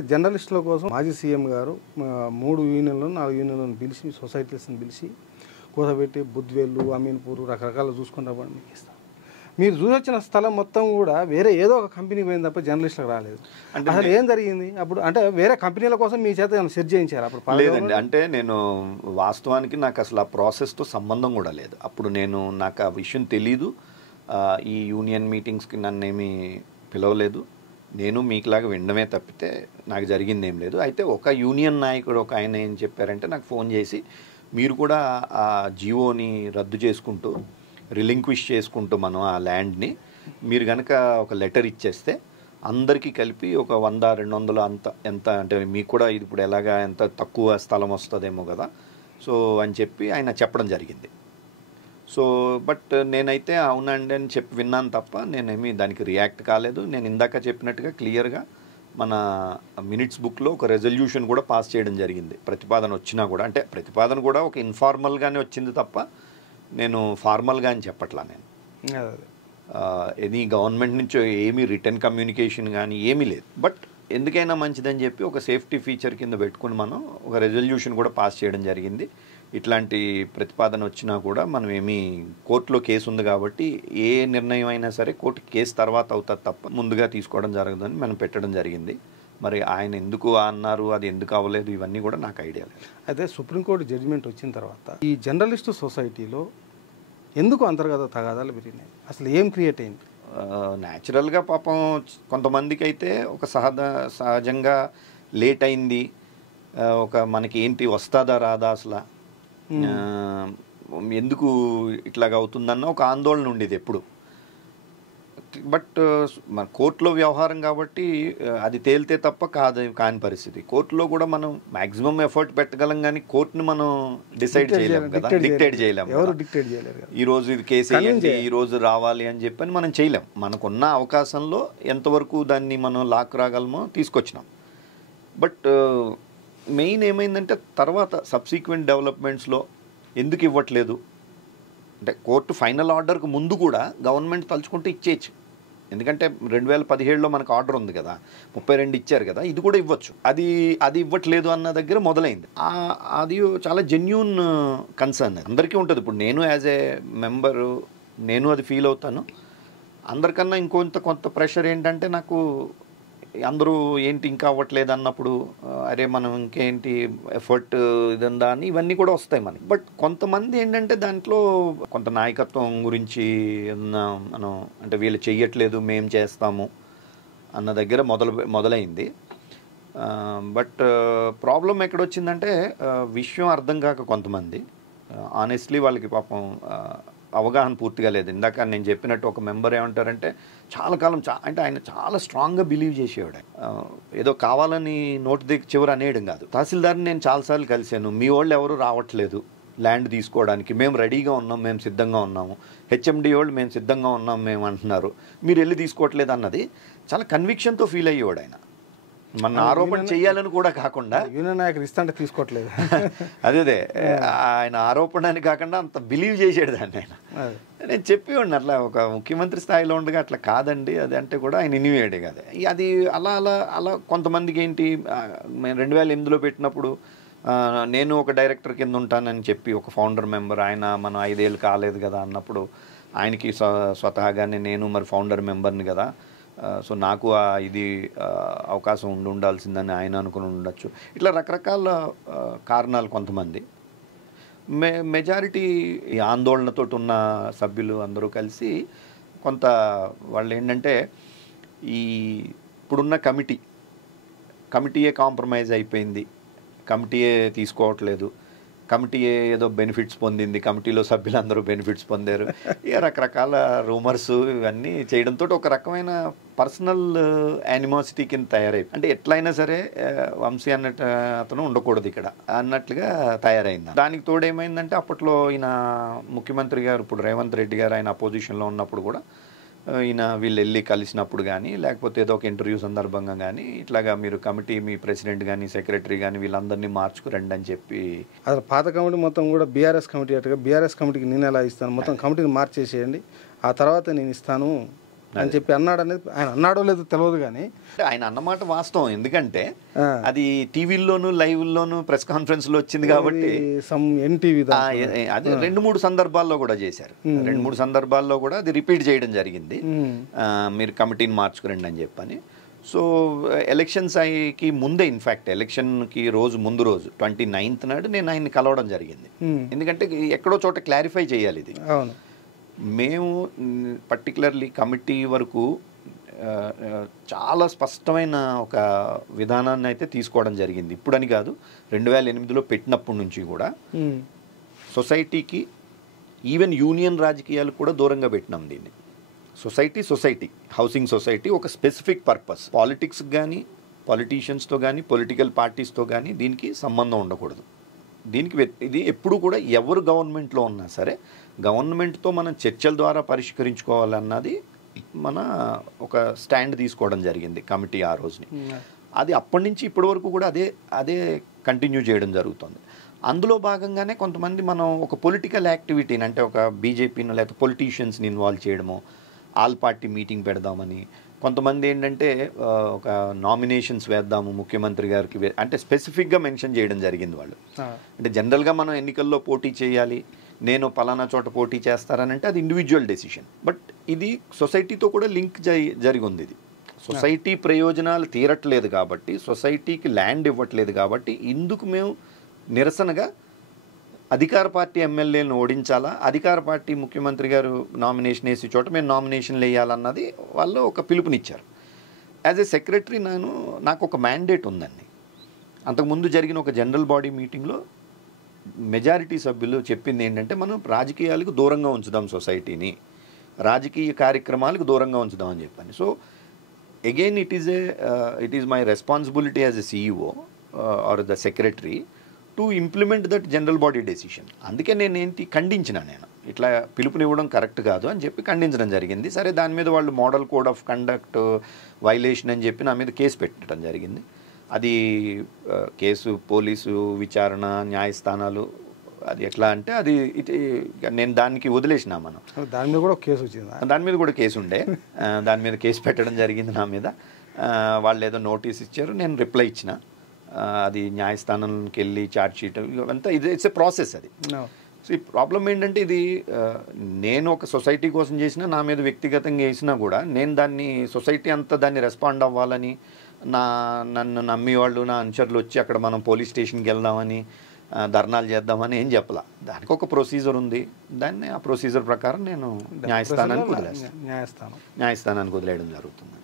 జర్నలిస్టుల కోసం మాజీ సీఎం గారు 3 యూనియన్లను 4 యూనియన్లను పిలిచి సొసైటీస్ని పిలిచి కూసబెట్టి బుద్వేలు అమీన్పూర్ రకరకాలు చూసుకుంటా మీకు ఇస్తాం. మీరు చూసొచ్చిన స్థలం మొత్తం కూడా వేరే ఏదో ఒక కంపెనీ పోయింది తప్ప జర్నలిస్టులకు రాలేదు. అంటే అసలు ఏం జరిగింది అప్పుడు? అంటే వేరే కంపెనీల కోసం మీ చేత సెట్ చేయించారు అప్పుడు? లేదండి, అంటే నేను వాస్తవానికి నాకు అసలు ఆ ప్రాసెస్తో సంబంధం కూడా లేదు. అప్పుడు నాకు ఆ విషయం తెలీదు. ఈ యూనియన్ మీటింగ్స్కి నన్ను ఏమీ పిలవలేదు. నేను మీకులాగా వినడమే తప్పితే నాకు జరిగింది ఏం లేదు. అయితే ఒక యూనియన్ నాయకుడు ఒక ఆయన ఏం చెప్పారంటే నాకు ఫోన్ చేసి, మీరు కూడా ఆ జియోని రద్దు చేసుకుంటూ రిలింక్విష్ చేసుకుంటూ మనం ఆ ల్యాండ్ని మీరు కనుక ఒక లెటర్ ఇచ్చేస్తే అందరికీ కలిపి ఒక 100-200 ఎంత అంటే మీకు కూడా ఇది ఇప్పుడు ఎలాగా ఎంత తక్కువ స్థలం వస్తుందేమో కదా సో అని చెప్పి ఆయన చెప్పడం జరిగింది. సో బట్ నేనైతే అవునండి అని చెప్పి విన్నాను తప్ప నేనేమి దానికి రియాక్ట్ కాలేదు. నేను ఇందాక చెప్పినట్టుగా క్లియర్గా మన మినిట్స్ బుక్లో ఒక రెజల్యూషన్ కూడా పాస్ చేయడం జరిగింది. ప్రతిపాదన వచ్చినా కూడా, అంటే ప్రతిపాదన కూడా ఒక ఇన్ఫార్మల్గానే వచ్చింది తప్ప నేను ఫార్మల్గా అని చెప్పట్లా. నేను ఎనీ గవర్నమెంట్ నుంచి ఏమీ రిటర్న్ కమ్యూనికేషన్ కానీ ఏమీ లేదు. బట్ ఎందుకైనా మంచిదని చెప్పి ఒక సేఫ్టీ ఫీచర్ కింద పెట్టుకుని మనం ఒక రెజల్యూషన్ కూడా పాస్ చేయడం జరిగింది. ఇట్లాంటి ప్రతిపాదన వచ్చినా కూడా మనం ఏమీ కోర్టులో కేసు ఉంది కాబట్టి ఏ నిర్ణయం అయినా సరే కోర్టు కేసు తర్వాత అవుతుంది తప్ప ముందుగా తీసుకోవడం జరగదని మనం పెట్టడం జరిగింది. మరి ఆయన ఎందుకు అన్నారు, అది ఎందుకు అవ్వలేదు, ఇవన్నీ కూడా నాకు ఐడియా లేదు. అయితే సుప్రీంకోర్టు జడ్జిమెంట్ వచ్చిన తర్వాత ఈ జర్నలిస్టు సొసైటీలో ఎందుకు అంతర్గత తగాదాలు పెరిగినాయి? అసలు ఏం క్రియేట్ అయింది? న్యాచురల్గా పాపం కొంతమందికి అయితే ఒక సహజంగా లేట్ అయింది, ఒక మనకి ఏంటి వస్తుందా రాదా అసలు ఎందుకు ఇట్లాగ అవుతుందన్న ఒక ఆందోళన ఉండేది ఎప్పుడు. బట్ మన కోర్టులో వ్యవహారం కాబట్టి అది తేలితే తప్ప కాని పరిస్థితి. కోర్టులో కూడా మనం మ్యాక్సిమం ఎఫర్ట్ పెట్టగలం కానీ కోర్టుని మనం డిసైడ్ చేయలేము కదా, డిక్టేట్ చేయలేము. ఎవరు డిక్టేట్ చేయలేరు. ఈరోజు ఇది కేసు వేయండి, ఈరోజు రావాలి అని చెప్పని మనం చేయలేం. మనకున్న అవకాశంలో ఎంతవరకు దాన్ని మనం లాక్ రాగలమో తీసుకొచ్చినాం. బట్ మెయిన్ ఏమైందంటే తర్వాత సబ్సిక్వెంట్ డెవలప్మెంట్స్లో ఎందుకు ఇవ్వట్లేదు అంటే కోర్టు ఫైనల్ ఆర్డర్కి ముందు కూడా గవర్నమెంట్ తలుచుకుంటే ఇచ్చేయచ్చు. ఎందుకంటే 2017లో మనకు ఆర్డర్ ఉంది కదా, 32 ఇచ్చారు కదా, ఇది కూడా ఇవ్వచ్చు. అది ఇవ్వట్లేదు అన్న దగ్గర మొదలైంది. అది చాలా జెన్యూన్ కన్సర్న్, అందరికీ ఉంటుంది. ఇప్పుడు నేను యాజ్ ఏ మెంబరు నేను అది ఫీల్ అవుతాను. అందరికన్నా కొంత ప్రెషర్ ఏంటంటే నాకు అందరూ ఏంటి ఇంకా అవ్వట్లేదు అన్నప్పుడు అరే మనం ఇంకేంటి ఎఫర్ట్ ఇదందా అని ఇవన్నీ కూడా వస్తాయి మనకి. బట్ కొంతమంది ఏంటంటే దాంట్లో కొంత నాయకత్వం గురించి మనం అంటే వీళ్ళు చెయ్యట్లేదు మేము చేస్తాము అన్న దగ్గర మొదలైంది. బట్ ప్రాబ్లం ఎక్కడొచ్చిందంటే విషయం అర్థం కాక కొంతమంది ఆనెస్ట్లీ వాళ్ళకి పాపం అవగాహన పూర్తిగా లేదు. ఇందాక నేను చెప్పినట్టు ఒక మెంబర్ ఏమంటారంటే చాలా కాలం అంటే ఆయన చాలా స్ట్రాంగ్గా బిలీవ్ చేసేవాడు. ఏదో కావాలని నోటి దగ్గర చివరి అనేయడం కాదు. తహసీల్దార్ని నేను చాలాసార్లు కలిశాను, మీ వాళ్ళు ఎవరు రావట్లేదు ల్యాండ్ తీసుకోవడానికి, మేము రెడీగా ఉన్నాం, మేము సిద్ధంగా ఉన్నాము, హెచ్ఎండి వాళ్ళు మేము సిద్ధంగా ఉన్నాం మేము అంటున్నారు, మీరు వెళ్ళి తీసుకోవట్లేదు అన్నది చాలా కన్విక్షన్తో ఫీల్ అయ్యేవాడు ఆయన. మన ఆరోపణ చేయాలని కూడా కాకుండా యూనియన్ నాయకులు ఇస్తాంటే తీసుకోవట్లేదు అదే ఆయన ఆరోపణ అని కాకుండా అంత బిలీవ్ చేసాడు దాన్ని ఆయన. నేను చెప్పేవాడిని అట్లా ఒక ముఖ్యమంత్రి స్థాయిలో ఉండగా అట్లా కాదండి అది అంటే కూడా ఆయన ఇన్నివేయడే కదా. అది అలా కొంతమందికి ఏంటి మేము 2008లో పెట్టినప్పుడు నేను ఒక డైరెక్టర్ కింద ఉంటానని చెప్పి ఒక ఫౌండర్ మెంబర్ ఆయన మనం 5 ఏళ్ళు కాలేదు కదా అన్నప్పుడు ఆయనకి స్వతహాగానే నేను మరి ఫౌండర్ మెంబర్ని కదా, సో నాకు ఇది అవకాశం ఉండాల్సిందని ఆయన అనుకుని ఉండొచ్చు. ఇట్లా రకరకాల కారణాలు కొంతమంది. మెజారిటీ ఆందోళనతో ఉన్న సభ్యులు అందరూ కలిసి కొంత వాళ్ళు ఏంటంటే ఇప్పుడున్న కమిటీయే కాంప్రమైజ్ అయిపోయింది, కమిటీయే తీసుకోవట్లేదు, కమిటీయే ఏదో బెనిఫిట్స్ పొందింది, కమిటీలో సభ్యులందరూ బెనిఫిట్స్ పొందారు, ఇక రకరకాల రూమర్స్ ఇవన్నీ చేయడంతో ఒక రకమైన పర్సనల్ యానిమాసిటీ కింద తయారైంది. అంటే ఎట్లయినా సరే వంశీ అన్నట్టు అతను ఉండకూడదు ఇక్కడ అన్నట్లుగా తయారైంది. దానికి తోడేమైందంటే అప్పట్లో ఈయన ముఖ్యమంత్రి గారు ఇప్పుడు రేవంత్ రెడ్డి గారు ఆయన అపోజిషన్లో ఉన్నప్పుడు కూడా ఈయన వీళ్ళు వెళ్ళి కలిసినప్పుడు కానీ లేకపోతే ఏదో ఒక ఇంటర్వ్యూ సందర్భంగా కానీ ఇట్లాగా మీరు కమిటీ మీ ప్రెసిడెంట్ కానీ సెక్రటరీ కానీ వీళ్ళందరినీ మార్చుకురండి అని చెప్పి అసలు పాత కమిటీ మొత్తం కూడా బీఆర్ఎస్ కమిటీ అట్టుగా బీఆర్ఎస్ కమిటీకి నేను ఎలా ఇస్తాను మొత్తం కమిటీని మార్చేసేయండి, ఆ తర్వాత నేను ఇస్తాను అని చెప్పి అన్నాడు అనేది ఆయన అన్నాడో లేదో తెలియదు కానీ ఆయన అన్నమాట వాస్తవం. ఎందుకంటే అది టీవీల్లోను లైవ్లోను ప్రెస్ కాన్ఫరెన్స్ లో వచ్చింది కాబట్టి ఎన్టీవీ అది 2-3 సందర్భాల్లో కూడా చేశారు. 2-3 సందర్భాల్లో కూడా అది రిపీట్ చేయడం జరిగింది. మీరు కమిటీని మార్చుకురండి అని చెప్పని. సో ఎలక్షన్స్కి ముందే, ఇన్ఫ్యాక్ట్ ఎలక్షన్కి ముందు రోజు 29th నాడు నేను ఆయన్ని కలవడం జరిగింది. ఎందుకంటే ఎక్కడో చోట క్లారిఫై చేయాలి ఇది. మేము పర్టికులర్లీ కమిటీ వరకు చాలా స్పష్టమైన ఒక విధానాన్ని అయితే తీసుకోవడం జరిగింది. ఇప్పుడని కాదు, 2008లో పెట్టినప్పటి నుంచి కూడా సొసైటీకి, ఈవెన్ యూనియన్ రాజకీయాలు కూడా దూరంగా పెట్టినాం దీన్ని. సొసైటీ హౌసింగ్ సొసైటీ ఒక స్పెసిఫిక్ పర్పస్. పాలిటిక్స్కి కానీ, పాలిటీషియన్స్తో కానీ, పొలిటికల్ పార్టీస్తో కానీ దీనికి సంబంధం ఉండకూడదు. దీనికి ఇది ఎప్పుడు కూడా ఎవరు గవర్నమెంట్లో ఉన్నా సరే గవర్నమెంట్తో మనం చర్చల ద్వారా పరిష్కరించుకోవాలన్నది మన ఒక స్టాండ్ తీసుకోవడం జరిగింది కమిటీ ఆ రోజుని. అది అప్పటి నుంచి ఇప్పటి వరకు కూడా అదే కంటిన్యూ చేయడం జరుగుతుంది. అందులో భాగంగానే కొంతమంది మనం ఒక పొలిటికల్ యాక్టివిటీని, అంటే ఒక బీజేపీని లేకపోతే పొలిటీషియన్స్ని ఇన్వాల్వ్ చేయడము, ఆల్ పార్టీ మీటింగ్ పెడదామని, కొంతమంది ఏంటంటే ఒక నామినేషన్స్ వేద్దాము ముఖ్యమంత్రి గారికి, అంటే స్పెసిఫిక్గా మెన్షన్ చేయడం జరిగింది వాళ్ళు. అంటే జనరల్గా మనం ఎన్నికల్లో పోటీ చేయాలి, నేను పలానా చోట పోటీ చేస్తారనంటే అది ఇండివిజువల్ డెసిషన్. బట్ ఇది సొసైటీతో కూడా లింక్ జరిగి ఉంది. ఇది సొసైటీ ప్రయోజనాలు తీరట్లేదు కాబట్టి, సొసైటీకి ల్యాండ్ ఇవ్వట్లేదు కాబట్టి, ఇందుకు మేము నిరసనగా అధికార పార్టీ ఎమ్మెల్యేలను ఓడించాలా, అధికార పార్టీ ముఖ్యమంత్రి గారు నామినేషన్ వేసే చోట మేము నామినేషన్లు వేయాలన్నది వాళ్ళు ఒక పిలుపునిచ్చారు. యాజ్ ఏ సెక్రటరీ నాకు ఒక మ్యాండేట్ ఉందండి. అంతకుముందు జరిగిన ఒక జనరల్ బాడీ మీటింగ్లో మెజారిటీ సభ్యులు చెప్పింది ఏంటంటే, మనం రాజకీయాలకు దూరంగా ఉంచుదాం, సొసైటీని రాజకీయ కార్యక్రమాలకు దూరంగా ఉంచుదాం అని చెప్పని. So again it is my responsibility as a CEO or the secretary to implement that general body decision. అందుకే నేను ఖండించిన, నేను ఇట్లా పిలుపునివ్వడం కరెక్ట్ కాదు అని చెప్పి ఖండించడం జరిగింది. సరే, దాని మీద వాళ్ళు model code of conduct violation అని చెప్పి నా మీద కేసు పెట్టడం జరిగింది. అది కేసు పోలీసు విచారణ, న్యాయస్థానాలు, అది ఎట్లా అంటే అది నేను దానికి వదిలేసిన. మనం దాని మీద కూడా కేసు వచ్చింది, దాని మీద కూడా కేసు ఉండే, దాని మీద కేసు పెట్టడం జరిగింది నా మీద. వాళ్ళు ఏదో నోటీస్ ఇచ్చారు, నేను రిప్లై ఇచ్చిన. అది న్యాయస్థానానికి వెళ్ళి ఛార్జ్ షీట్ ఇవంతా ఇట్స్ ఏ ప్రాసెస్ అది. సో ఈ ప్రాబ్లం ఏంటంటే, ఇది నేను ఒక సొసైటీ కోసం చేసినా, నా మీద వ్యక్తిగతంగా వేసినా కూడా నేను దాన్ని సొసైటీ అంతా దాన్ని రెస్పాండ్ అవ్వాలని, నన్ను నమ్మి వాళ్ళు, నా అనుచరులు వచ్చి అక్కడ మనం పోలీస్ స్టేషన్కి వెళ్దామని, ధర్నాలు చేద్దామని ఏం చెప్పలా. దానికి ఒక ప్రొసీజర్ ఉంది. ఆ ప్రొసీజర్ ప్రకారం నేను న్యాయస్థానానికి వదిలేస్తాను, న్యాయస్థానానికి వదిలేయడం జరుగుతుంది.